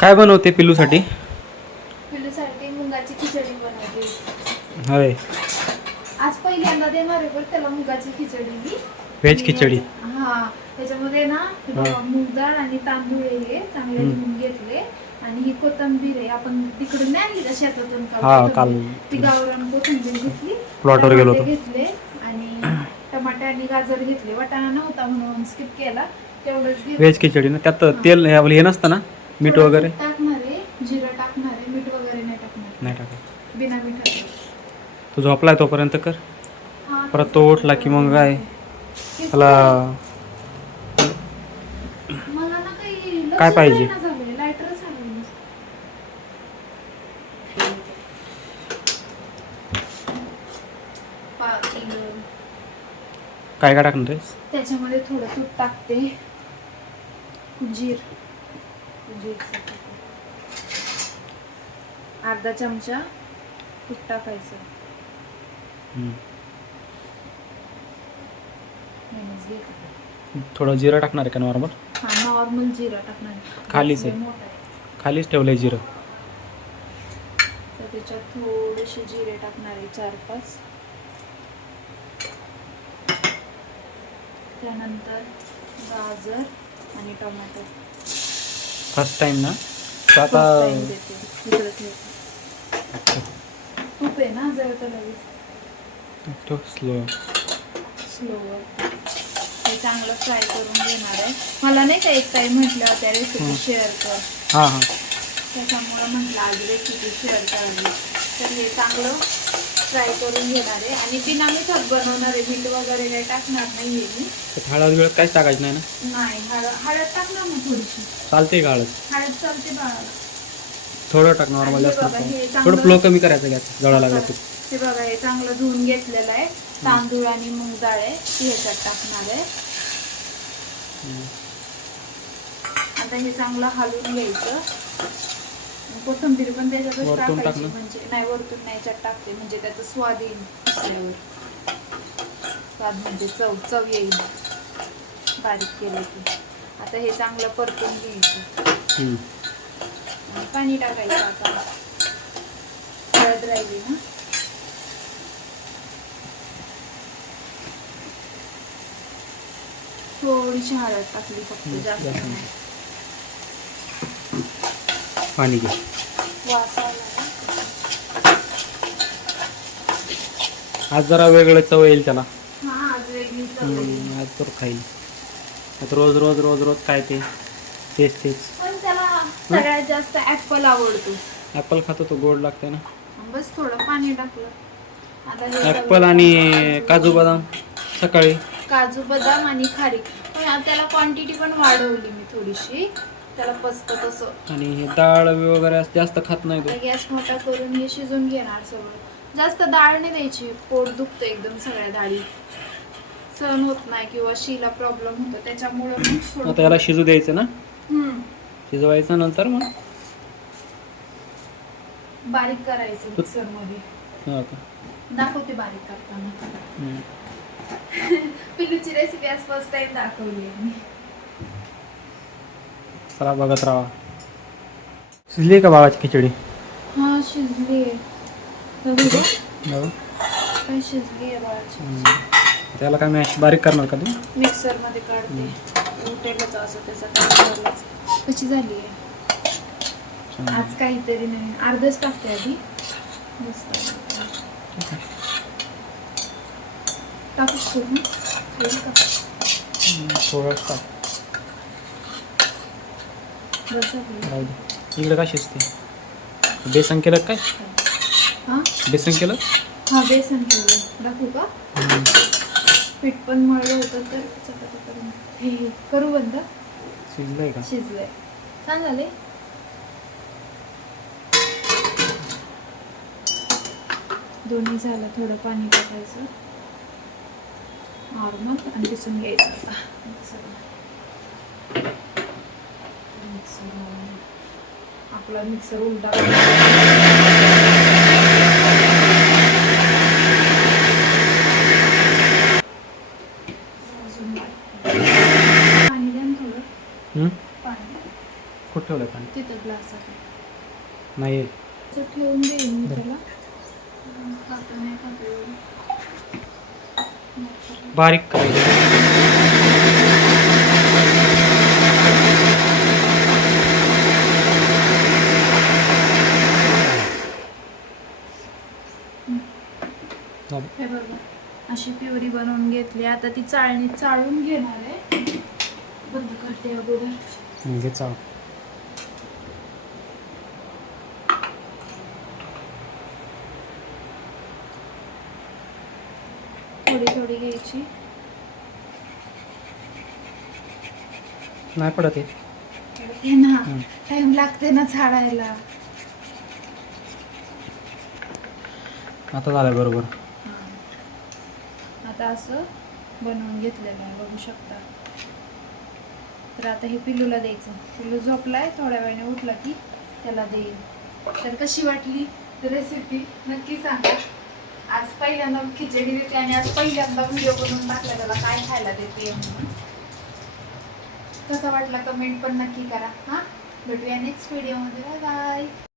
काय बनवते पिल्लूसाठी? पिल्लूसाठी मुगाची खिचडी बनवते. होय. आज पहिल्यांदा देणार आहे बरं त्याला मुगाची खिचडी मी. व्हेज खिचडी. हा, त्याच्यामध्ये ना मूग डाळ आणि तांदूळ हे चांगले धुवून घेतले आणि ही कोथिंबीर आहे आपण तिकडून नाही आणली का शेतातून काल ती गावरान कोथिंबीर घेतली, प्लॉटवर गेलो होतो. घेतले आणि टमाटे आणि गाजर घेतले. वाटाणा नव्हता म्हणून स्किप केला. तेवढंच व्हेज खिचडी ना, त्यात तेल हे नसतं ना, मीठ वगैरे टाकणार आहे, जिरं टाकणार आहे, मीठ वगैरे नाही टाकणार. नाही टाकत. बिना मिठाचं. तू झोपलाय तोपर्यंत कर. परत तो उठला की मग काय त्याला मला ना काही काय पाहिजे? लायटरच हवं. काय काय टाकणार आहेस? त्याच्यामध्ये थोडं तूप टाकते, जीर अर्धा चमचा तूप टाकायचं. थोडं जिरं टाकणार आहे का नॉर्मल? हा, नॉर्मल जिरा टाकणार. खालीच आहे, खालीच ठेवलंय जिरं. तर त्याच्यात थोडेसे जिरे टाकणार आहे, 4-5. त्यानंतर गाजर आणि टोमॅटो. फर्स्ट टाइम ना, तर आता तूप आहे ना, जळतं लगेच. स्लोवर हे चांगलं फ्राय करून घेणार आहे. मला नाही का एक टाइम म्हटलं त्या रेसिपी शेअर कर. हां हां, त्याच्यामुळं म्हटलं आज रेसिपी शेअर करावी. तर हे चांगलं फ्राय करून घेणार आहे आणि बिना मिठात बनवणार आहे. मीठ वगैरे काही टाकणार नाही आहे मी. हळद वेळ काहीच टाकायचं नाही ना? नाही, हळद टाकणार मग थोडीशी. चालते का हळद? हळद चालते बाळा. थोडं टाक, नॉर्मल जास्त. थोडं फ्लो कमी करायचं गॅस, जळा लागला तर. हे बघा, हे चांगलं धुवून घेतलेलं आहे. तांदूळ आणि मूग डाळ आहे ती ह्याच्यात टाकणार आहे. आता हे चांगलं हलवून घ्यायचं. कोथिंबीर पण त्याच्यातच टाकायची, म्हणजे नाही वरतून नाही, याच्यात टाकते म्हणजे त्याचा स्वाद येईल. स्वाद म्हणजे चव येईल बारीक केलं की. आता हे चांगलं परतून घ्यायचं. पाणी टाकायचं. आता हळद राहिली ना, थोडीशी हळद टाकली फक्त, जास्त नाही. पाणी घे. वास आला. आज जरा वेगळं चव येईल त्याला. हा, आज वेगळी चव येईल. आज तर खाईल. आता रोज रोज रोज रोज काय ते तेच. पण त्याला सगळ्यात जास्त ऍपल आवडतो. ऍपल खातो तो, गोड लागते ना. बस थोडं पाणी टाकलं. आता ऍपल आणि काजू बदाम सकाळी. काजू बदाम आणि खारीक, पण त्याला क्वांटिटी पण वाढवली मी थोडीशी, त्याला पचतं तसं. आणि हे डाळ वगैरे जास्त खात नाही तो. गॅस मोठा करून हे शिजून घेणार सगळं. जास्त डाळ नाही द्यायची, पोट दुखतं एकदम सगळ्या डाळी सहन होत नाही किंवा शीला प्रॉब्लेम होतो, त्याच्यामुळं आता याला शिजू द्यायचं ना. शिजवायचं, नंतर मग बारीक करायचं मिक्सर मध्ये. हो का? दाखवते बारीक करताना. पिल्लूची रेसिपी आज फर्स्ट टाइम दाखवली आहे मी. चला बघत राहा. शिजली का बाळाची खिचडी? हा, शिजली आहे. काय शिजली आहे बाळाची. त्याला काय मॅश बारीक करणार का तू? मिक्सर मध्ये काढते. उठेलच असं त्याचा. कशी झाली आहे आज? काहीतरी नाही, अर्धच टाकते आधी. टाकूच पूर्ण खाईल का? थोडंच टाक. इकडे काय शिजते? बेसन केलं काय? हां, बेसन केलं. हां, बेसन केलं. दाखवू का? पीठ पण मळलं होतं तर चपाती करून हे करू बंद. शिजलंय का? शिजलंय, छान झाले. दोन्ही झालं. थोडं पाणी टाकायचं नॉर्मल आणि पिसून घ्यायचं. आता आपला मिक्सर उलटा पाणी द्या थोडं. पाणी कुठं ठेवलं पाणी तिथं ग्लासात नाही असं ठेवून देईन मी त्याला. खातो नाही खातो एवढं. बारीक करायचं. हे बघा अशी प्युरी बनवून घेतली. आता ती चाळणी चाळून घेणार आहे. बंद करते अगोदर. घे चाव. थोडी थोडी घ्यायची. नाही पडत आहे. हे ना टाइम लागते ना झाडायला. आता झालं बरोबर. आता असं बनवून घेतलेलं आहे बघू शकता. तर आता हे पिल्लूला द्यायचं. पिल्लू झोपलाय, थोड्या वेळाने उठला की त्याला देईल. तर कशी वाटली रेसिपी नक्की सांगा. आज पहिल्यांदा खिचडी देते आणि आज पहिल्यांदा व्हिडिओ बनवून टाकला त्याला काय खायला देते म्हणून. कसा वाटला कमेंट पण नक्की करा. हां भेटूया नेक्स्ट व्हिडिओमध्ये. Bye bye.